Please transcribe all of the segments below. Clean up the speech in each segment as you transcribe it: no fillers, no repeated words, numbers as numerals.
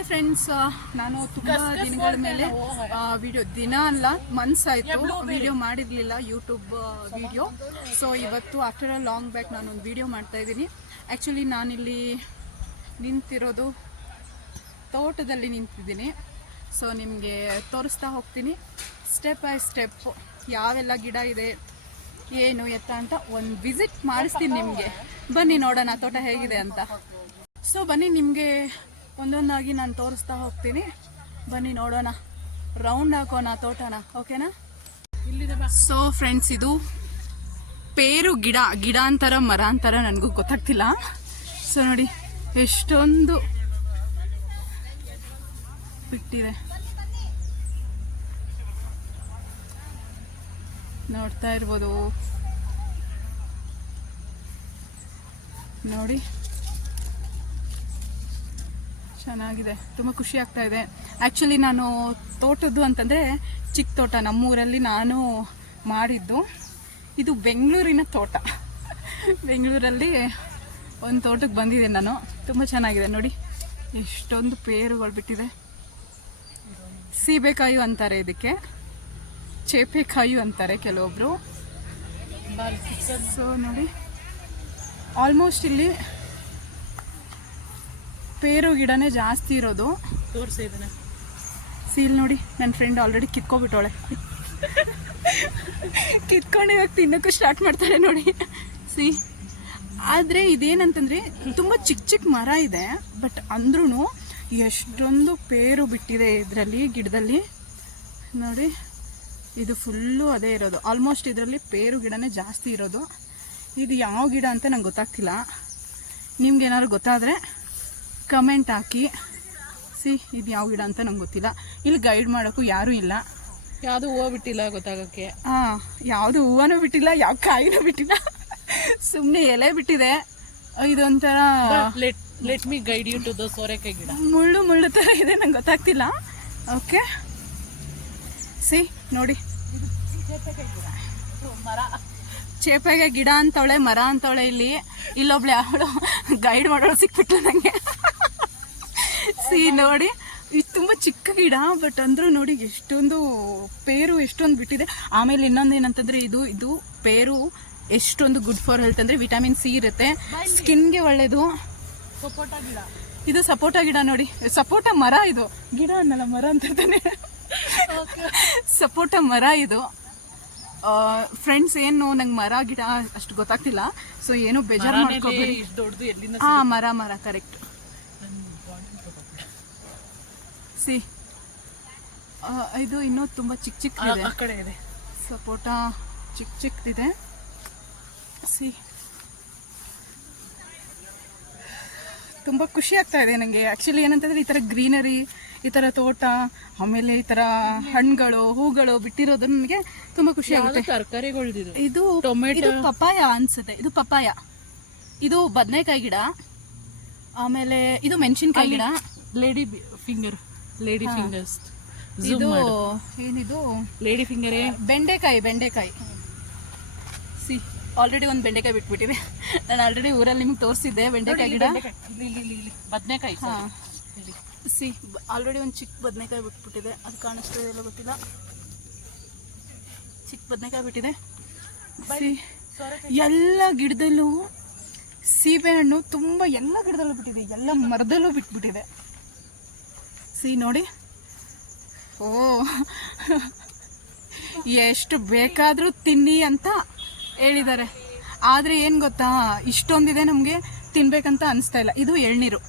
Hi friends, ನಾನು ತುಂಬ ದಿನಗಳ ಮೇಲೆ ದಿನ ಅಲ್ಲ ಮಂತ್ಸ್ ಆಯಿತು ವಿಡಿಯೋ ಮಾಡಿರಲಿಲ್ಲ, ಯೂಟ್ಯೂಬ್ ವಿಡಿಯೋ. ಸೊ ಇವತ್ತು ಆಫ್ಟರ್ ಅ ಲಾಂಗ್ ಬ್ಯಾಕ್ ನಾನೊಂದು ವಿಡಿಯೋ ಮಾಡ್ತಾಯಿದ್ದೀನಿ. ಆ್ಯಕ್ಚುಲಿ ನಾನಿಲ್ಲಿ ನಿಂತಿರೋದು ತೋಟದಲ್ಲಿ ನಿಂತಿದ್ದೀನಿ. ಸೊ ನಿಮಗೆ ತೋರಿಸ್ತಾ ಹೋಗ್ತೀನಿ ಸ್ಟೆಪ್ ಬೈ ಸ್ಟೆಪ್ ಯಾವೆಲ್ಲ ಗಿಡ ಇದೆ ಏನು ಎತ್ತ ಅಂತ ಒಂದು ವಿಸಿಟ್ ಮಾಡಿಸ್ತೀನಿ ನಿಮಗೆ. ಬನ್ನಿ ನೋಡೋಣ ತೋಟ ಹೇಗಿದೆ ಅಂತ. ಸೊ ಬನ್ನಿ ನಿಮಗೆ ಒಂದೊಂದಾಗಿ ನಾನು ತೋರಿಸ್ತಾ ಹೋಗ್ತೀನಿ. ಬನ್ನಿ ನೋಡೋಣ, ರೌಂಡ್ ಹಾಕೋಣ ತೋಟನ, ಓಕೆನಾ? ಸೊ ಫ್ರೆಂಡ್ಸ್, ಇದು ಪೇರು ಗಿಡ ಅಂತಾರ ಮರ ಅಂತಾರ ನನಗೂ ಗೊತ್ತಾಗ್ತಿಲ್ಲ. ಸೊ ನೋಡಿ ಎಷ್ಟೊಂದು ಬಿಟ್ಟಿದೆ, ನೋಡ್ತಾ ಇರ್ಬೋದು ನೋಡಿ, ಚೆನ್ನಾಗಿದೆ, ತುಂಬ ಖುಷಿ ಆಗ್ತಾ ಇದೆ. ಆ್ಯಕ್ಚುಲಿ ನಾನು ತೋಟದ್ದು ಅಂತಂದರೆ ಚಿಕ್ಕ ತೋಟ ನಮ್ಮೂರಲ್ಲಿ ನಾನು ಮಾಡಿದ್ದು. ಇದು ಬೆಂಗಳೂರಿನ ತೋಟ. ಬೆಂಗಳೂರಲ್ಲಿ ಒಂದು ತೋಟಕ್ಕೆ ಬಂದಿದೆ ನಾನು. ತುಂಬ ಚೆನ್ನಾಗಿದೆ ನೋಡಿ, ಎಷ್ಟೊಂದು ಪೇರುಗಳು ಬಿಟ್ಟಿದೆ. ಸೀಬೆಕಾಯಿ ಅಂತಾರೆ ಇದಕ್ಕೆ, ಚೇಪೆಕಾಯಿ ಅಂತಾರೆ ಕೆಲವೊಬ್ರು. ಸೊ ನೋಡಿ, ಆಲ್ಮೋಸ್ಟ್ ಇಲ್ಲಿ ಪೇರು ಗಿಡನೇ ಜಾಸ್ತಿ ಇರೋದು. ತೋರಿಸಿದ್ದಾನೆ ಸೀಲ್ ನೋಡಿ, ನನ್ನ ಫ್ರೆಂಡ್ ಆಲ್ರೆಡಿ ಕಿತ್ಕೊಬಿಟ್ಟವಳೆ. ಕಿತ್ಕೊಂಡು ಇವಾಗ ತಿನ್ನೋಕ್ಕೂ ಸ್ಟಾರ್ಟ್ ಮಾಡ್ತಾರೆ ನೋಡಿ. ಆದರೆ ಇದೇನಂತಂದರೆ ತುಂಬ ಚಿಕ್ಕ ಚಿಕ್ಕ ಮರ ಇದೆ, ಬಟ್ ಅಂದ್ರೂ ಎಷ್ಟೊಂದು ಪೇರು ಬಿಟ್ಟಿದೆ ಇದರಲ್ಲಿ, ಗಿಡದಲ್ಲಿ ನೋಡಿ. ಇದು ಫುಲ್ಲು ಅದೇ ಇರೋದು, ಆಲ್ಮೋಸ್ಟ್ ಇದರಲ್ಲಿ ಪೇರು ಗಿಡನೇ ಜಾಸ್ತಿ ಇರೋದು. ಇದು ಯಾವ ಗಿಡ ಅಂತ ನಂಗೆ ಗೊತ್ತಾಗ್ತಿಲ್ಲ. ನಿಮ್ಗೆ ಏನಾದ್ರು ಗೊತ್ತಾದರೆ ಕಮೆಂಟ್ ಹಾಕಿ. ಇದು ಯಾವ ಗಿಡ ಅಂತ ನಂಗೆ ಗೊತ್ತಿಲ್ಲ. ಇಲ್ಲಿ ಗೈಡ್ ಮಾಡೋಕ್ಕೂ ಯಾರೂ ಇಲ್ಲ. ಯಾವುದು ಹೂವು ಬಿಟ್ಟಿಲ್ಲ ಗೊತ್ತಾಗೋಕ್ಕೆ. ಯಾವುದು ಹೂವನೂ ಬಿಟ್ಟಿಲ್ಲ, ಯಾವ ಕಾಯಿನೂ ಬಿಟ್ಟಿಲ್ಲ, ಸುಮ್ಮನೆ ಎಲೆ ಬಿಟ್ಟಿದೆ. ಇದೊಂಥರ let me guide you to the ಸೋರೆಕಾಯಿ ಗಿಡ. ಮುಳ್ಳು ಥರ ಇದೆ, ನಂಗೆ ಗೊತ್ತಾಗ್ತಿಲ್ಲ. ಓಕೆ, ನೋಡಿ, ಚೇಪೆಗೆ ಗಿಡ ಅಂತವಳೆ, ಮರ ಅಂತವಳೆ. ಇಲ್ಲೊಬ್ಳೆ ಅವಳು ಗೈಡ್ ಮಾಡೋಳು ಸಿಕ್ಬಿಟ್ಲು ನನಗೆ. ನೋಡಿ, ಇದು ತುಂಬ ಚಿಕ್ಕ ಗಿಡ, ಬಟ್ ಅಂದ್ರೂ ನೋಡಿ ಎಷ್ಟೊಂದು ಪೇರು ಎಷ್ಟೊಂದು ಬಿಟ್ಟಿದೆ. ಆಮೇಲೆ ಇನ್ನೊಂದು ಏನಂತಂದ್ರೆ, ಇದು ಪೇರು ಎಷ್ಟೊಂದು ಗುಡ್ ಫಾರ್ ಹೆಲ್ತ್ ಅಂದರೆ ವಿಟಮಿನ್ ಸಿ ಇರುತ್ತೆ, ಸ್ಕಿನ್ಗೆ ಒಳ್ಳೇದು. ಸಪೋಟ ಗಿಡ, ಇದು ಸಪೋಟ ಗಿಡ ನೋಡಿ. ಸಪೋಟ ಮರ, ಇದು ಗಿಡ ಅನ್ನಲ್ಲ, ಮರ ಅಂತ ಇರ್ತಾನೆ. ಸಪೋಟ ಮರ ಇದು. ಫ್ರೆಂಡ್ಸ್, ಏನು ನಂಗೆ ಮರ ಗಿಡ ಅಷ್ಟು ಗೊತ್ತಾಗ್ತಿಲ್ಲ, ಸೊ ಏನು ಬೇಜಾರು ಮಾಡ್ಕೋಬೇಡಿ. ಮರ ಕರೆಕ್ಟ್. ಇದು ಇನ್ನೂ ತುಂಬ ಚಿಕ್ಕದಿದೆ. ಸಪೋಟ ಚಿಕ್ಕದಿದೆ. ತುಂಬ ಖುಷಿ ಆಗ್ತಾ ಇದೆ ನನಗೆ. ಆ್ಯಕ್ಚುಲಿ ಏನಂತಂದರೆ, ಈ ಥರ ಗ್ರೀನರಿ, ಈ ಥರ ತೋಟ, ಆಮೇಲೆ ಈ ಥರ ಹಣ್ಣುಗಳು, ಹೂಗಳು ಬಿಟ್ಟಿರೋದು ನನಗೆ ತುಂಬ ಖುಷಿ ಆಗುತ್ತೆ. ತರಕಾರಿಗಳು, ಇದು ಟೊಮೆಟೊ, ಪಪಾಯ ಅನ್ಸುತ್ತೆ. ಇದು ಪಪಾಯ, ಇದು ಬದನೆಕಾಯಿ ಗಿಡ, ಆಮೇಲೆ ಇದು ಮೆಣಸಿನ್ಕಾಯಿ ಗಿಡ. Lady fingers. ಇದು ಏನಿದು? Lady finger. ಬೆಂಡೆಕಾಯಿ. ಆಲ್ರೆಡಿ ಒಂದು ಬೆಂಡೆಕಾಯಿ ಬಿಟ್ಬಿಟ್ಟಿದೆ. ನಾನು ಆಲ್ರೆಡಿ ಊರಲ್ಲಿ ನಿಮ್ಗೆ ತೋರಿಸಿದ್ದೆ ಬೆಂಡೆಕಾಯಿ ಗಿಡ. ಬದನೆಕಾಯಿ. ಆಲ್ರೆಡಿ ಒಂದು ಚಿಕ್ಕ ಬದನೆಕಾಯಿ ಬಿಟ್ಬಿಟ್ಟಿದೆ, ಅದು ಕಾಣಿಸ್ತದೆ ಎಲ್ಲ ಗೊತ್ತಿಲ್ಲ. ಚಿಕ್ಕ ಬದನೆಕಾಯಿ ಬಿಟ್ಟಿದೆ. ಎಲ್ಲ ಗಿಡದಲ್ಲೂ ಸೀಬೆ ಹಣ್ಣು ತುಂಬ, ಎಲ್ಲ ಗಿಡದಲ್ಲೂ ಬಿಟ್ಟಿದೆ, ಎಲ್ಲ ಮರದಲ್ಲೂ ಬಿಟ್ಬಿಟ್ಟಿದೆ. ನೋಡಿ, ಎಷ್ಟು ಬೇಕಾದರೂ ತಿನ್ನಿ ಅಂತ ಹೇಳಿದ್ದಾರೆ. ಆದರೆ ಏನು ಗೊತ್ತಾ, ಇಷ್ಟೊಂದಿದೆ, ನಮಗೆ ತಿನ್ಬೇಕಂತ ಅನಿಸ್ತಾ ಇಲ್ಲ. ಇದು ಎಳ್ನೀರು,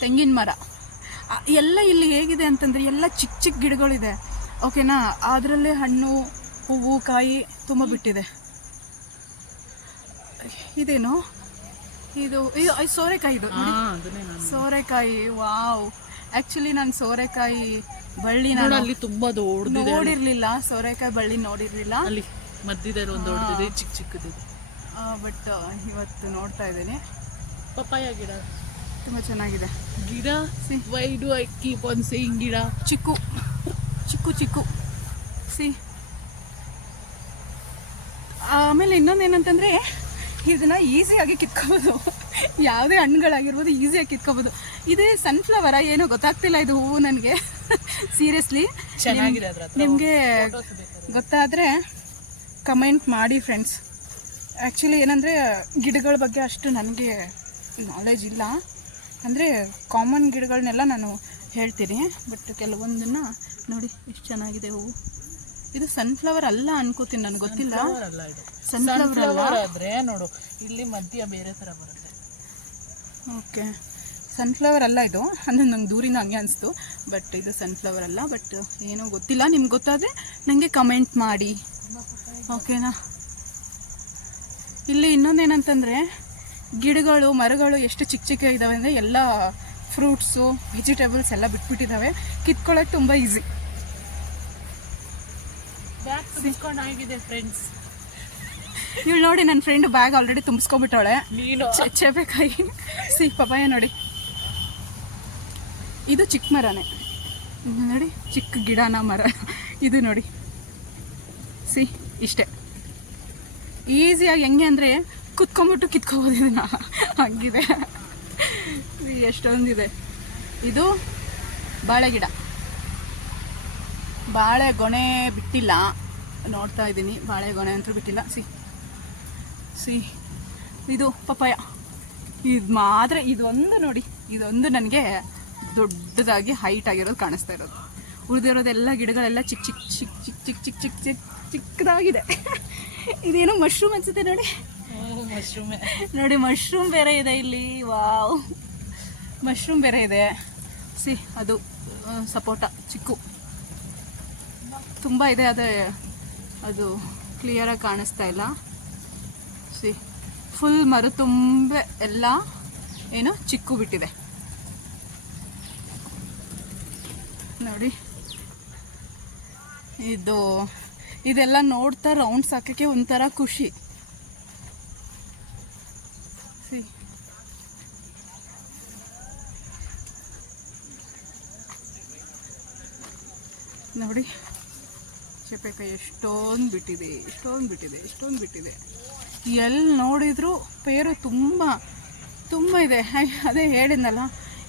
ತೆಂಗಿನ ಮರ ಎಲ್ಲ ಇಲ್ಲಿ ಹೇಗಿದೆ ಅಂತಂದರೆ, ಎಲ್ಲ ಚಿಕ್ಕ ಚಿಕ್ಕ ಗಿಡಗಳಿದೆ, ಓಕೆನಾ? ಅದರಲ್ಲೇ ಹಣ್ಣು, ಹೂವು, ಕಾಯಿ ತುಂಬ ಬಿಟ್ಟಿದೆ. ಇದೇನು ಇದು ಸೋರೆಕಾಯಿ. ಇದು ಸೋರೆಕಾಯಿ, ವಾವ್. ಆ್ಯಕ್ಚುಲಿ ನಾನು ಸೋರೆಕಾಯಿ ಬಳ್ಳಿ ತುಂಬಾ ನೋಡಿರ್ಲಿಲ್ಲ, ಸೋರೆಕಾಯಿ ಬಳ್ಳಿ ನೋಡಿರ್ಲಿಲ್ಲ. ಅಲ್ಲಿ ಮಧ್ಯದಲ್ಲಿ ಒಂದು ದೊಡ್ಡದಿದೆ, ಚಿಕ್ಕದಿದೆ. ಬಟ್ ಇವತ್ತು ನೋಡ್ತಾ ಇದ್ದೀನಿ. ಪಪ್ಪಾಯ ಗಿಡ ತುಂಬ ಚೆನ್ನಾಗಿದೆ. ಗಿಡ, why do I keep on saying ಗಿಡ? ಚಿಕ್ಕು. ಆಮೇಲೆ ಇನ್ನೊಂದೇನಂತಂದರೆ, ಇದನ್ನ ಈಸಿಯಾಗಿ ಕಿತ್ಕೋಬೋದು. ಯಾವುದೇ ಹಣ್ಣುಗಳಾಗಿರ್ಬೋದು ಈಸಿಯಾಗಿ ಕಿತ್ಕೋಬೋದು. ಇದೇ ಸನ್ಫ್ಲವರ ಏನೋ ಗೊತ್ತಾಗ್ತಿಲ್ಲ ಇದು ಹೂವು ನನಗೆ ಸೀರಿಯಸ್ಲಿ. ಚೆನ್ನಾಗಿದೆ ಅದ್ರ ಹತ್ರ. ನಿಮಗೆ ಗೊತ್ತಾದರೆ ಕಮೆಂಟ್ ಮಾಡಿ ಫ್ರೆಂಡ್ಸ್. ಆ್ಯಕ್ಚುಲಿ ಏನಂದರೆ ಗಿಡಗಳ ಬಗ್ಗೆ ಅಷ್ಟು ನನಗೆ ನಾಲೆಜ್ ಇಲ್ಲ. ಅಂದರೆ ಕಾಮನ್ ಗಿಡಗಳನ್ನೆಲ್ಲ ನಾನು ಹೇಳ್ತೀನಿ, ಬಟ್ ಕೆಲವೊಂದನ್ನು ನೋಡಿ ಎಷ್ಟು ಚೆನ್ನಾಗಿದೆ ಹೂವು. ಇದು ಸನ್ಫ್ಲವರ್ ಅಲ್ಲ ಅನ್ಕೋತೀನಿ, ನನಗೆ ಗೊತ್ತಿಲ್ಲ. ಸನ್ಫ್ಲವರ್ ಅಲ್ಲ ಆದ್ರೆ ನೋಡು ಇಲ್ಲಿ ಮಧ್ಯ ಬೇರೆ ತರ ಬರುತ್ತೆ. ಓಕೆ, ಸನ್ಫ್ಲವರ್ ಅಲ್ಲ ಇದು. ಅಂದರೆ ನಂಗೆ ದೂರಿಂದ ಹಂಗೆ ಅನಿಸ್ತು, ಬಟ್ ಇದು ಸನ್ಫ್ಲವರ್ ಅಲ್ಲ. ಬಟ್ ಏನೋ ಗೊತ್ತಿಲ್ಲ, ನಿಮ್ಗೆ ಗೊತ್ತಾದರೆ ನನಗೆ ಕಮೆಂಟ್ ಮಾಡಿ, ಓಕೆನಾ. ಇಲ್ಲಿ ಇನ್ನೊಂದೇನಂತಂದರೆ ಗಿಡಗಳು ಮರಗಳು ಎಷ್ಟು ಚಿಕ್ಕ ಚಿಕ್ಕ ಇದ್ದಾವೆ ಅಂದರೆ ಎಲ್ಲ ಫ್ರೂಟ್ಸು ವೆಜಿಟೇಬಲ್ಸ್ ಎಲ್ಲ ಬಿಟ್ಬಿಟ್ಟಿದ್ದಾವೆ. ಕಿತ್ಕೊಳ್ಳೋಕೆ ತುಂಬ ಈಸಿ. Bag ತುಂಬಿಸ್ಕೊಂಡಾಗಿದೆ friends. ಇವಳು ನೋಡಿ, ನನ್ನ ಫ್ರೆಂಡ್ ಬ್ಯಾಗ್ ಆಲ್ರೆಡಿ ತುಂಬಿಸ್ಕೊಬಿಟ್ಟವಳೆ. ನೀನು ಚೆಬೇಕಾಗಿ ಪಪಾಯ ನೋಡಿ, ಇದು ಚಿಕ್ಕ ಮರನೇ. ಇದು ನೋಡಿ ಚಿಕ್ಕ ಗಿಡನ ಮರ ಇದು ನೋಡಿ. ಇಷ್ಟೇ ಈಸಿಯಾಗಿ ಹೆಂಗೆ ಅಂದರೆ ಕುತ್ಕೊಂಬಿಟ್ಟು ಕಿತ್ಕೊಬೋದು ಇದನ್ನ, ಹಂಗಿದೆ. ಎಷ್ಟೊಂದಿದೆ. ಇದು ಬಾಳೆ ಗಿಡ, ಬಾಳೆಗೊನೆ ಬಿಟ್ಟಿಲ್ಲ, ನೋಡ್ತಾ ಇದ್ದೀನಿ. ಬಾಳೆಗೊನೆ ಅಂತೂ ಬಿಟ್ಟಿಲ್ಲ. ಇದು ಪಪಾಯ. ಇದು ಮಾತ್ರ ಇದೊಂದು ನೋಡಿ, ಇದೊಂದು ನನಗೆ ದೊಡ್ಡದಾಗಿ ಹೈಟ್ ಆಗಿರೋದು ಕಾಣಿಸ್ತಾ ಇರೋದು. ಉಳಿದಿರೋದೆಲ್ಲ ಗಿಡಗಳೆಲ್ಲ ಚಿಕ್ಕ ಚಿಕ್ಕ ಚಿಕ್ಕ ಚಿಕ್ಕ ಚಿಕ್ಕ ಚಿಕ್ಕ ಚಿಕ್ಕ ಚಿಕ್ಕ ಚಿಕ್ಕದಾಗಿದೆ. ಇದೇನೋ ಮಶ್ರೂಮ್ ಅನ್ಸುತ್ತೆ ನೋಡಿ. ನೋಡಿ ಮಶ್ರೂಮ್ ಬೇರೆ ಇದೆ ಇಲ್ಲಿ. ವಾವ್, ಮಶ್ರೂಮ್ ಬೇರೆ ಇದೆ. ಅದು ಸಪೋಟ ಚಿಕ್ಕು ತುಂಬ ಇದೆ. ಅದು ಕ್ಲಿಯರಾಗಿ ಕಾಣಿಸ್ತಾ ಇಲ್ಲ. ಫುಲ್ ಮರ ತುಂಬ ಎಲ್ಲ ಏನು ಚಿಕ್ಕು ಬಿಟ್ಟಿದೆ ನೋಡಿ. ಇದೆಲ್ಲ ನೋಡ್ತಾ ರೌಂಡ್ಸ್ ಹಾಕೋಕ್ಕೆ ಒಂಥರ ಖುಷಿ. ನೋಡಿ ಚೆಪೆಕಾಯಿ ಎಷ್ಟೊಂದು ಬಿಟ್ಟಿದೆ. ಎಲ್ಲಿ ನೋಡಿದ್ರು ಪೇರು ತುಂಬ ಇದೆ. ಅದೇ ಹೇಳಿದ್ನಲ್ಲ,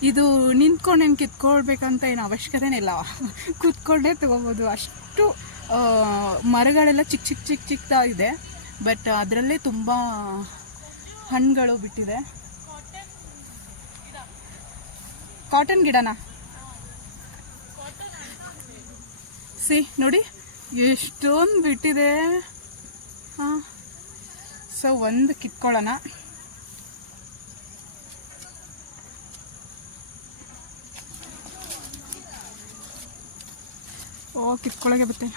ಇದು ನಿಂತ್ಕೊಂಡೇನು ಕಿತ್ಕೊಳ್ಬೇಕಂತ ಏನು ಅವಶ್ಯಕತೆನೇ ಇಲ್ಲ, ಕೂತ್ಕೊಂಡೇ ತೊಗೋಬೋದು. ಅಷ್ಟು ಮರಗಳೆಲ್ಲ ಚಿಕ್ಕದಾಗಿದೆ. ಬಟ್ ಅದರಲ್ಲೇ ತುಂಬ ಹಣ್ಣುಗಳು ಬಿಟ್ಟಿದೆ. ಕಾಟನ್ ಗಿಡನಾ ನೋಡಿ ಎಷ್ಟೊಂದು ಬಿಟ್ಟಿದೆ. ಸೊ ಒಂದು ಕಿತ್ಕೊಳ್ಳೋಣ. ಕಿತ್ಕೊಳ್ಳೋಕೆ ಬರ್ತೇನೆ.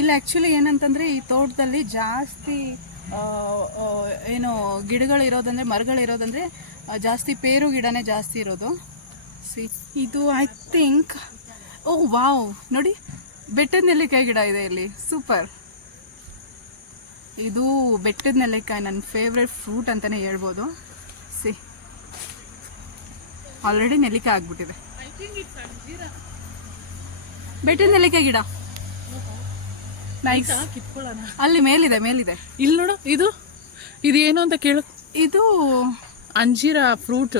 ಇಲ್ಲ ಆ್ಯಕ್ಚುಲಿ ಏನಂತಂದರೆ ಈ ತೋಟದಲ್ಲಿ ಜಾಸ್ತಿ ಏನು ಗಿಡಗಳಿರೋದಂದರೆ ಮರಗಳಿರೋದಂದರೆ ಜಾಸ್ತಿ ಪೇರು ಗಿಡನೇ ಜಾಸ್ತಿ ಇರೋದು. ಇದು ಐ ಥಿಂಕ್ ವಾವ್ ನೋಡಿ, ಬೆಟ್ಟದ ನೆಲ್ಲಿಕಾಯಿ ಗಿಡ ಇದೆ ಇಲ್ಲಿ. ಸೂಪರ್. ಇದು ಬೆಟ್ಟದ ನೆಲ್ಲಿಕಾಯಿ ನನ್ನ ಫೇವ್ರೆಟ್ ಫ್ರೂಟ್ ಅಂತಲೇ ಹೇಳ್ಬೋದು. ಆಲ್ರೆಡಿ ನೆಲ್ಲಿಕಾಯಿ ಆಗ್ಬಿಟ್ಟಿದೆ. ಬೆಟ್ಟದ ನೆಲ್ಲಿಕಾಯಿ ಗಿಡ ನೈಸ್. ಅಲ್ಲಿ ಮೇಲಿದೆ. ಇಲ್ಲಿ ನೋಡು, ಇದು ಏನು ಅಂತ ಕೇಳು. ಇದು ಅಂಜೀರ ಫ್ರೂಟ್.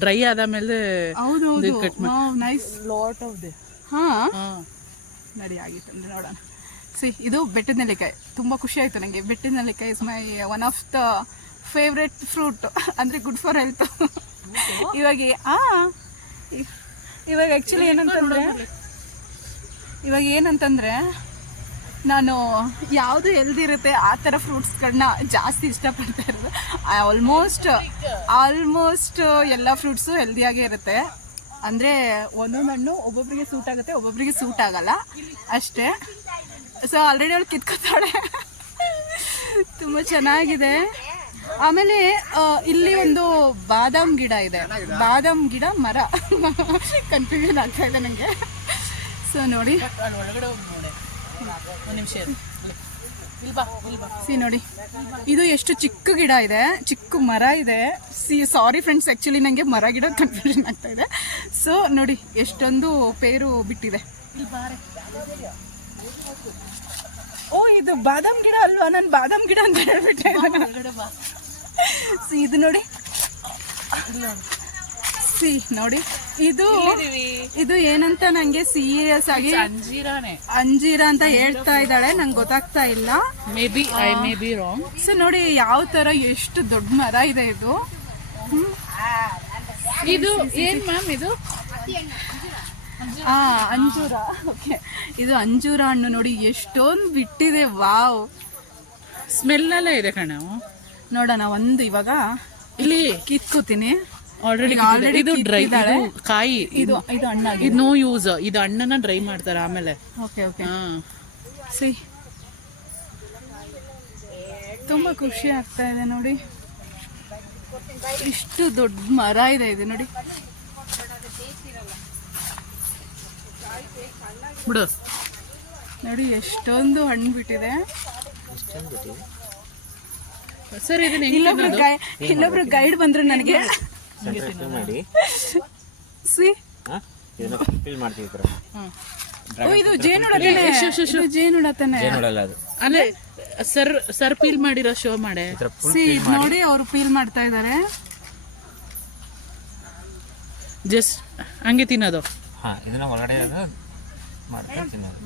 ಡ್ರೈ ಆದ್ಮೇಲೆ ಹೌದು ನೈಸ್. Lot of they. ನಡಿ ಆಗಿತ್ತು ಅಂದ್ರೆ ನೋಡೋಣ. ಇದು ಬೆಟ್ಟದ ನೆಲ್ಲಿಕಾಯಿ. ತುಂಬ ಖುಷಿ ಆಯಿತು ನನಗೆ. ಬೆಟ್ಟದ ನೆಲ್ಲಿಕಾಯಿ is my one of the favourite fruit. ಅಂದರೆ ಗುಡ್ ಫಾರ್ ಹೆಲ್ತ್. ಇವಾಗ ಆ್ಯಕ್ಚುಲಿ ಏನಂತಂದರೆ ನಾನು ಯಾವುದು ಹೆಲ್ದಿ ಇರುತ್ತೆ ಆ ಥರ ಫ್ರೂಟ್ಸ್ಗಳನ್ನ ಜಾಸ್ತಿ ಇಷ್ಟಪಡ್ತಾ ಇರೋದು. ಆಲ್ಮೋಸ್ಟ್ ಎಲ್ಲ ಫ್ರೂಟ್ಸು ಹೆಲ್ದಿಯಾಗೇ ಇರುತ್ತೆ. ಅಂದರೆ ಒಂದೊಂದು ಹಣ್ಣು ಒಬ್ಬೊಬ್ಬರಿಗೆ ಸೂಟ್ ಆಗುತ್ತೆ, ಒಬ್ಬೊಬ್ಬರಿಗೆ ಸೂಟ್ ಆಗಲ್ಲ ಅಷ್ಟೇ. ಸೊ ಆಲ್ರೆಡಿ ಅವಳು ಕಿತ್ಕೊತಾಳೆ. ತುಂಬ ಚೆನ್ನಾಗಿದೆ. ಆಮೇಲೆ ಇಲ್ಲಿ ಒಂದು ಬಾದಾಮ್ ಗಿಡ ಇದೆ. ಬಾದಾಮ್ ಗಿಡ ಮರ ಕನ್ಫ್ಯೂಷನ್ ಆಗ್ತಾ ಇದೆ ನನಗೆ. ಸೊ ನೋಡಿ ನೋಡಿ, ಇದು ಎಷ್ಟು ಚಿಕ್ಕ ಗಿಡ ಇದೆ, ಚಿಕ್ಕ ಮರ ಇದೆ. ಸಾರಿ ಫ್ರೆಂಡ್ಸ್, ಆ್ಯಕ್ಚುಲಿ ನನಗೆ ಮರ ಗಿಡ ಕನ್ಫ್ಯೂಷನ್ ಆಗ್ತಾ ಇದೆ. ಸೊ ನೋಡಿ ಎಷ್ಟೊಂದು ಪೇರು ಬಿಟ್ಟಿದೆ. ಓ ಇದು ಬಾದಾಮ್ ಗಿಡ ಅಲ್ವಾ? ನಾನು ಬಾದಾಮ್ ಗಿಡ ಅಂತ ಹೇಳ್ಬಿಟ್ಟೆ. ಇದು ನೋಡಿ, ನೋಡಿ ಇದು ಏನಂತ ನಂಗೆ ಸೀರಿಯಸ್ ಆಗಿ ಅಂಜೀರ ಅಂತ ಹೇಳ್ತಾ ಇದ್ದಾಳೆ, ನಂಗೆ ಗೊತ್ತಾಗ್ತಾ ಇಲ್ಲ. May be wrong. ಸೊ ನೋಡಿ ಯಾವ ತರ ಎಷ್ಟು ದೊಡ್ಡ ಮರ ಇದೆ ಇದು. ಇದು ಏನ್ ಮ್ಯಾಮ್? ಇದು ಅಂಜೂರ. ಓಕೆ, ಇದು ಅಂಜೂರ ಹಣ್ಣು ನೋಡಿ ಎಷ್ಟೊಂದು ಬಿಟ್ಟಿದೆ. ವಾವ್, ಸ್ಮೆಲ್ ಎಲ್ಲ ಇದೆ ಕಣ. ನೋಡೋಣ ಒಂದು ಇವಾಗ ಇಲ್ಲಿ ಕಿತ್ಕೋತೀನಿ. ಆಲ್ರೆಡಿ ಇದು ಡ್ರೈ ಕಾಯಿ. ಇದು ಹಣ್ಣು, ಇದು ನೋ ಯೂಸ್. ಇದು ಹಣ್ಣನ್ನ ಡ್ರೈ ಮಾಡ್ತಾರೆ ಆಮೇಲೆ. Okay okay. ಸಿ ತುಂಬಾ ಖುಷಿ ಆಗ್ತಾ ಇದೆ ನೋಡಿ, ಇಷ್ಟು ದೊಡ್ಡ ಮರ ಇದೆ ಇದು ನೋಡಿ. ಬಿಡು ನೋಡಿ ಎಷ್ಟೊಂದು ಹಣ್ಣು ಬಿಟ್ಟಿದೆ. ಸರ್ ಇದನ್ನ ಇನ್ನೊಬ್ರು ಗೈಡ್ ಬಂದ್ರು ನನಗೆ. ಸಿ ಇದು ಜೇನುಳ ತಾನೆ. ಅಲ್ಲೇ ಸರ್ ಪೀಲ್ ಮಾಡಿರೋ ಶೋ ಮಾಡೆ. ಸಿ ನೋಡಿ ಅವ್ರು ಪೀಲ್ ಮಾಡ್ತಾ ಇದ್ದಾರೆ. ಜಸ್ಟ್ ಹಂಗೆ ತಿನ್ನೋದು. ಇದನ್ನ ಒಳಗಡೆ ಮಾಡ್ಕೊಂಡು ತಿನ್ನೋದು.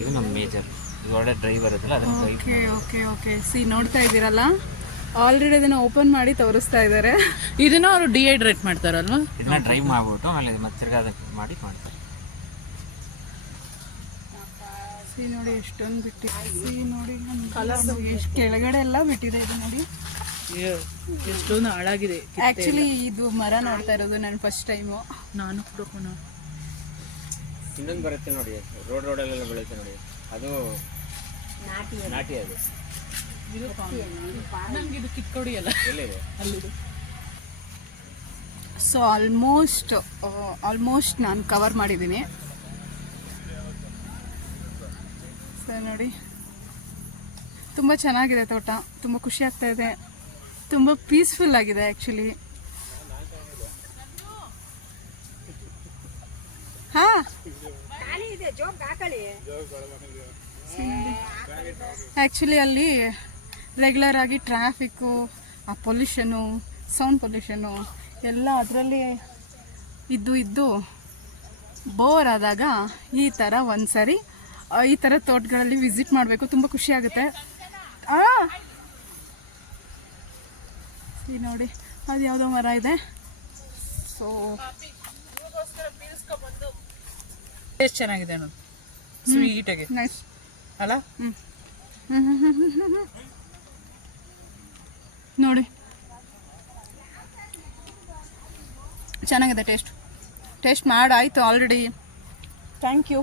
ಇದು ನಮ್ಮ ಮೇಜರ್. ಇದು ಒಳ್ಳೆ ಡ್ರೈ ಬರುತ್ತಲ್ಲ ಅದನ್ನ dry. Okay okay okay. C ನೋಡ್ತಾ ಇದ್ದೀರಲ್ಲ, ಆಲ್ರೆಡಿ ಅದನ್ನ ಓಪನ್ ಮಾಡಿ ತೋರಿಸ್ತಾ ಇದ್ದಾರೆ. ಇದನ್ನ ಅವರು ಡಿಹೈಡ್ರೇಟ್ ಮಾಡ್ತಾರಲ್ವಾ? ಇದನ್ನ ಡ್ರೈ ಮಾಡ್ಬಿಟ್ಟು ಆಮೇಲೆ ಮತ್ತೆ ತಿರ್ಗಾ ಅದಕ್ಕೆ ಮಾಡಿ ಮಾಡ್ತಾರೆ. ಸಿ ನೋಡಿ ಎಷ್ಟೊಂದು ಬಿಟ್ಟಿದೆ. ಸಿ ನೋಡಿ ಎಷ್ಟು ಕೆಳಗಡೆ ಎಲ್ಲ ಬಿಟ್ಟಿದೆ ಇದು ನೋಡಿ. ಎಷ್ಟೊಂದು ಹಾಳಾಗಿದೆ. ಆಕ್ಚುಲಿ ಇದು ಮರ ನೋಡ್ತಾ ಇರೋದು ನಾನು ಫಸ್ಟ್ ಟೈಮು. ನಾನು ಕೂಡ ಇನ್ನೊಂದು ಬರುತ್ತೆ ನೋಡಿ, ರೋಡಲ್ಲೆಲ್ಲ ಬೆಳೆಯುತ್ತೆ ನೋಡಿ, ಅದು ನಾಟಿ. ಅದು ನಂಗೆ ಇದು ಕಿತ್ಕೊಡಿ ಅಲ್ಲ ಎಲ್ಲಿದೆ ಅಲ್ಲಿದು. ಸೊ ಆಲ್ಮೋಸ್ಟ್ ನಾನು ಕವರ್ ಮಾಡಿದ್ದೀನಿ. ಸರ್ ನೋಡಿ ತುಂಬ ಚೆನ್ನಾಗಿದೆ ತೋಟ, ತುಂಬ ಖುಷಿ ಆಗ್ತಾ ಇದೆ, ತುಂಬ ಪೀಸ್ಫುಲ್ ಆಗಿದೆ ಆ್ಯಕ್ಚುಲಿ. ಆ್ಯಕ್ಚುಲಿ ಅಲ್ಲಿ ರೆಗ್ಯುಲರ್ ಆಗಿ ಟ್ರಾಫಿಕ್ಕು, ಆ ಪೊಲ್ಯೂಷನು, ಸೌಂಡ್ ಪೊಲ್ಯೂಷನು ಎಲ್ಲ ಅದರಲ್ಲಿ ಇದ್ದು ಬೋರ್ ಆದಾಗ ಈ ಥರ ಒಂದ್ಸರಿ ಈ ಥರ ತೋಟಗಳಲ್ಲಿ ವಿಸಿಟ್ ಮಾಡಬೇಕು, ತುಂಬ ಖುಷಿ ಆಗುತ್ತೆ. ನೋಡಿ ಅದು ಯಾವುದೋ ಮರ ಇದೆ. ಸೊ ಟೇಸ್ಟ್ ಚೆನ್ನಾಗಿದೆ ನೋಡಿ, ಸ್ವೀಟಾಗಿ ನೈಸ್ ಅಲ್ಲ? ನೋಡಿ ಚೆನ್ನಾಗಿದೆ. ಟೇಸ್ಟ್ ಮಾಡಾಯಿತು ಆಲ್ರೆಡಿ. Thank you.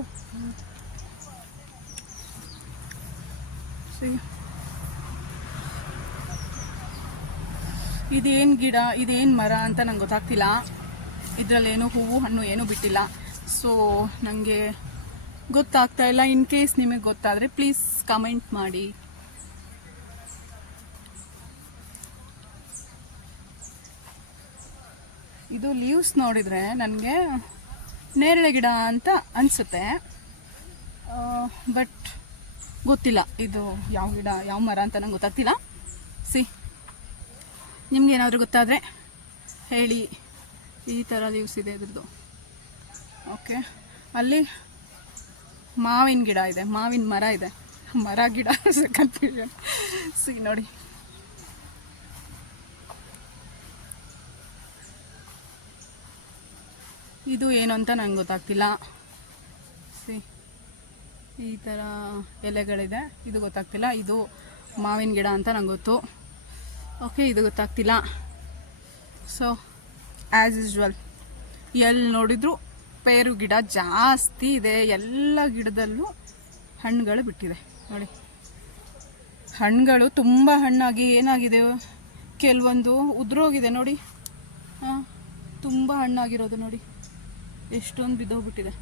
ಇದೇನು ಗಿಡ, ಇದೇನು ಮರ ಅಂತ ನಂಗೆ ಗೊತ್ತಾಗ್ತಿಲ್ಲ. ಇದರಲ್ಲೇನು ಹೂವು ಹಣ್ಣು ಏನೂ ಬಿಟ್ಟಿಲ್ಲ. ಸೊ ನನಗೆ ಗೊತ್ತಾಗ್ತಾ ಇಲ್ಲ. ಇನ್ ಕೇಸ್ ನಿಮಗೆ ಗೊತ್ತಾದರೆ ಪ್ಲೀಸ್ ಕಮೆಂಟ್ ಮಾಡಿ. ಇದು ಲೀವ್ಸ್ ನೋಡಿದರೆ ನನಗೆ ನೇರಳೆ ಗಿಡ ಅಂತ ಅನಿಸುತ್ತೆ, ಬಟ್ ಗೊತ್ತಿಲ್ಲ ಇದು ಯಾವ ಗಿಡ ಯಾವ ಮರ ಅಂತ ನಂಗೆ ಗೊತ್ತಾಗ್ತಿಲ್ಲ. ನಿಮ್ಗೆ ಏನಾದರೂ ಗೊತ್ತಾದರೆ ಹೇಳಿ. ಈ ಥರ ಲೀವ್ಸ್ ಇದೆ ಇದ್ರದ್ದು. ಓಕೆ, ಅಲ್ಲಿ ಮಾವಿನ ಗಿಡ ಇದೆ, ಮಾವಿನ ಮರ ಇದೆ, ಮರ ಗಿಡ ಕನ್ಫ್ಯೂಷನ್. ನೋಡಿ ಇದು ಏನು ಅಂತ ನಂಗೆ ಗೊತ್ತಾಗ್ತಿಲ್ಲ. ಈ ಥರ ಎಲೆಗಳಿದೆ, ಇದು ಗೊತ್ತಾಗ್ತಿಲ್ಲ. ಇದು ಮಾವಿನ ಗಿಡ ಅಂತ ನಂಗೆ ಗೊತ್ತು. ಓಕೆ, ಇದು ಗೊತ್ತಾಗ್ತಿಲ್ಲ. ಸೊ ಆ್ಯಸ್ ಯೂಶ್ವಲ್ ಎಲ್ಲಿ ನೋಡಿದ್ರು ಪೇರು ಗಿಡ ಜಾಸ್ತಿ ಇದೆ. ಎಲ್ಲ ಗಿಡದಲ್ಲೂ ಹಣ್ಣುಗಳು ಬಿಟ್ಟಿದೆ ನೋಡಿ. ಹಣ್ಣುಗಳು ತುಂಬ ಹಣ್ಣಾಗಿ ಏನಾಗಿದೆ, ಕೆಲವೊಂದು ಉದುರೋಗಿದೆ ನೋಡಿ. ತುಂಬ ಹಣ್ಣಾಗಿರೋದು ನೋಡಿ, ಎಷ್ಟೊಂದು ಬಿದ್ದೋಗ್ಬಿಟ್ಟಿದೆ.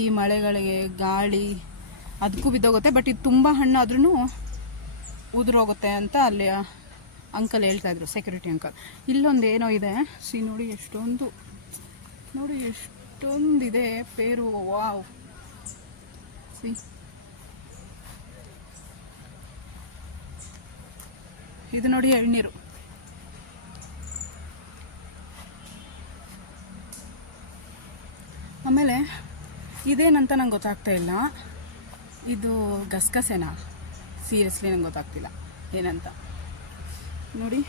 ಈ ಮಳೆಗಳಿಗೆ ಗಾಳಿ ಅದಕ್ಕೂ ಬಿದ್ದೋಗುತ್ತೆ. ಬಟ್ ಇದು ತುಂಬ ಹಣ್ಣಾದ್ರೂ ಉದುರೋಗುತ್ತೆ ಅಂತ ಅಲ್ಲಿ ಅಂಕಲ್ ಹೇಳ್ತಾಯಿದ್ರು, ಸೆಕ್ಯೂರಿಟಿ ಅಂಕಲ್. ಇಲ್ಲೊಂದು ಏನೋ ಇದೆ. ನೋಡಿ ಎಷ್ಟೊಂದು ನೋಡಿ ಎಷ್ಟೊಂದಿದೆ ಪೇರು. ವಾವ್, ಸಿ, ಇದು ನೋಡಿ ಎಳ್ನೀರು. ಆಮೇಲೆ ಇದೇನಂತ ನಂಗೆ ಗೊತ್ತಾಗ್ತಾ ಇಲ್ಲ. ಇದು ಗಸಗಸೆನಾ? ಸೀರಿಯಸ್ಲಿ ನಂಗೆ ಗೊತ್ತಾಗ್ತಿಲ್ಲ ಏನಂತ. ನೋಡಿ,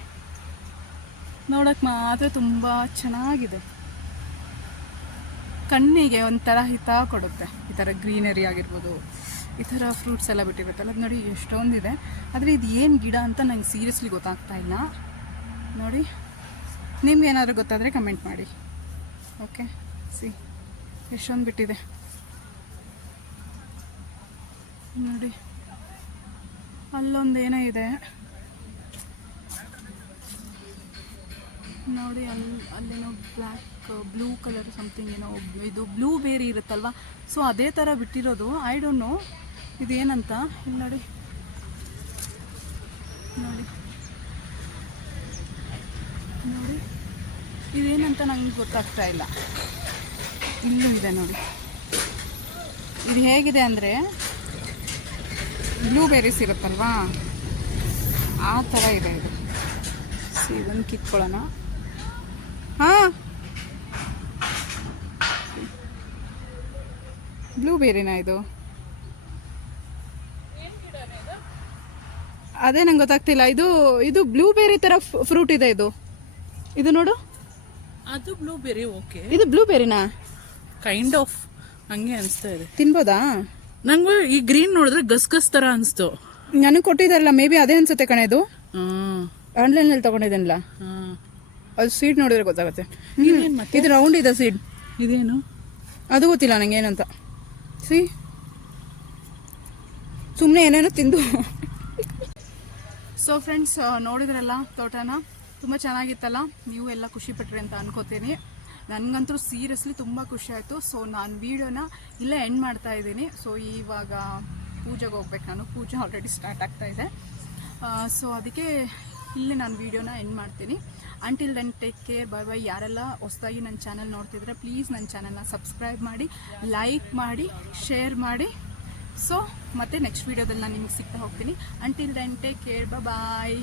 ನೋಡೋಕ್ಕೆ ಮಾತ್ರ ತುಂಬ ಚೆನ್ನಾಗಿದೆ. ಕಣ್ಣಿಗೆ ಒಂಥರ ಹಿತ ಕೊಡುತ್ತೆ. ಈ ಥರ ಗ್ರೀನರಿ ಆಗಿರ್ಬೋದು, ಈ ಥರ ಫ್ರೂಟ್ಸ್ ಎಲ್ಲ ಬಿಟ್ಟಿರುತ್ತಲ್ಲ, ಅದು ನೋಡಿ ಎಷ್ಟೊಂದಿದೆ. ಆದರೆ ಇದು ಏನು ಗಿಡ ಅಂತ ನಂಗೆ ಸೀರಿಯಸ್ಲಿ ಗೊತ್ತಾಗ್ತಾ ಇಲ್ಲ. ನೋಡಿ, ನಿಮ್ಗೆ ಏನಾದರೂ ಗೊತ್ತಾದರೆ ಕಮೆಂಟ್ ಮಾಡಿ. ಓಕೆ, ಸಿ ಎಷ್ಟೊಂದು ಬಿಟ್ಟಿದೆ ನೋಡಿ. ಅಲ್ಲೊಂದೇನೋ ಇದೆ ನೋಡಿ, ಅಲ್ಲೇನೋ ಬ್ಲ್ಯಾಕ್ ಬ್ಲೂ ಕಲರ್ ಸಮಥಿಂಗ್ ಏನೋ, ಇದು ಬ್ಲೂ ಬೇರಿ ಇರುತ್ತಲ್ವ, ಸೊ ಅದೇ ಥರ ಬಿಟ್ಟಿರೋದು. ಐ ಡೋಂಟ್ ನೋ ಇದೇನಂತ. ಇಲ್ಲಿ ನೋಡಿ, ನೋಡಿ ನೋಡಿ ಇದೇನಂತ ನಂಗೆ ಗೊತ್ತಾಗ್ತಾ ಇಲ್ಲ. ಇಲ್ಲೂ ಇದೆ ನೋಡಿ. ಇದು ಹೇಗಿದೆ ಅಂದರೆ ಬ್ಲೂಬೆರೀಸ್ ಇರುತ್ತಲ್ವಾ, ಆ ಥರ ಇದೆ ಇದು. ಇದನ್ನು ಕಿತ್ಕೊಳ್ಳೋಣ. ಹಾಂ, ಬ್ಲೂಬೆರಿನಾ ಇದು? ಅದೇ ನಂಗೆ ಗೊತ್ತಾಗ್ತಿಲ್ಲ. ಇದು ಬ್ಲೂಬೆರಿ ಥರ ಫ್ರೂಟ್ ಇದೆ. ಇದು ನೋಡು, ಅದು ಬ್ಲೂಬೆರಿ. ಓಕೆ, ಇದು ಬ್ಲೂಬೆರಿನಾ? ಕೈಂಡ್ ಆಫ್ ಹಂಗೆ ಅನಿಸ್ತಾ ಇದೆ. ತಿನ್ಬೋದಾ? ನಂಗೆ ಈ ಗ್ರೀನ್ ನೋಡಿದ್ರೆ ಗಸ್ಗಸ್ ತರ ಅನಿಸ್ತು. ನನಗೆ ಕೊಟ್ಟಿದ್ದಾರಲ್ಲ, ಮೇ ಬಿ ಅದೇ ಅನ್ಸುತ್ತೆ ಕಣೆ. ಇದು ಆನ್ಲೈನಲ್ಲಿ ತೊಗೊಂಡಿದ್ದೇನಲ್ಲ, ಅದು ಸೀಡ್ ನೋಡಿದ್ರೆ ಗೊತ್ತಾಗುತ್ತೆ. ಇದು ರೌಂಡ್ ಇದೆ ಸೀಡ್. ಇದೇನು ಅದು ಗೊತ್ತಿಲ್ಲ ನಂಗೆ ಏನಂತ. ಸಿ, ಸುಮ್ಮನೆ ಏನೇನೋ ತಿಂದು. ಸೊ ಫ್ರೆಂಡ್ಸ್, ನೋಡಿದ್ರಲ್ಲ ತೋಟನ, ತುಂಬ ಚೆನ್ನಾಗಿತ್ತಲ್ಲ. ನೀವು ಎಲ್ಲ ಖುಷಿಪಟ್ರಿ ಅಂತ ಅನ್ಕೋತೀನಿ. ನನಗಂತೂ ಸೀರಿಯಸ್ಲಿ ತುಂಬ ಖುಷಿ ಆಯಿತು. ಸೊ ನಾನು ವೀಡಿಯೋನ ಇಲ್ಲೇ ಎಂಡ್ ಮಾಡ್ತಾ ಇದ್ದೀನಿ. ಸೊ ಇವಾಗ ಪೂಜೆಗೆ ಹೋಗ್ಬೇಕು ನಾನು. ಪೂಜೆ ಆಲ್ರೆಡಿ ಸ್ಟಾರ್ಟ್ ಆಗ್ತಾ ಇದೆ. ಸೊ ಅದಕ್ಕೆ ಇಲ್ಲೇ ನಾನು ವೀಡಿಯೋನ ಎಂಡ್ ಮಾಡ್ತೀನಿ. Until then take care, bye bye. ಯಾರೆಲ್ಲ ಹೊಸದಾಗಿ ನನ್ನ ಚಾನಲ್ ನೋಡ್ತಿದ್ರೆ ಪ್ಲೀಸ್ ನನ್ನ ಚಾನಲ್ನ ಸಬ್ಸ್ಕ್ರೈಬ್ ಮಾಡಿ, ಲೈಕ್ ಮಾಡಿ, ಶೇರ್ ಮಾಡಿ. ಸೊ ಮತ್ತೆ ನೆಕ್ಸ್ಟ್ ವೀಡಿಯೋದಲ್ಲಿ ನಾನು ನಿಮಗೆ ಸಿಗ್ತಾ ಹೋಗ್ತೀನಿ. Until then take care, bye ಬಾಯ್.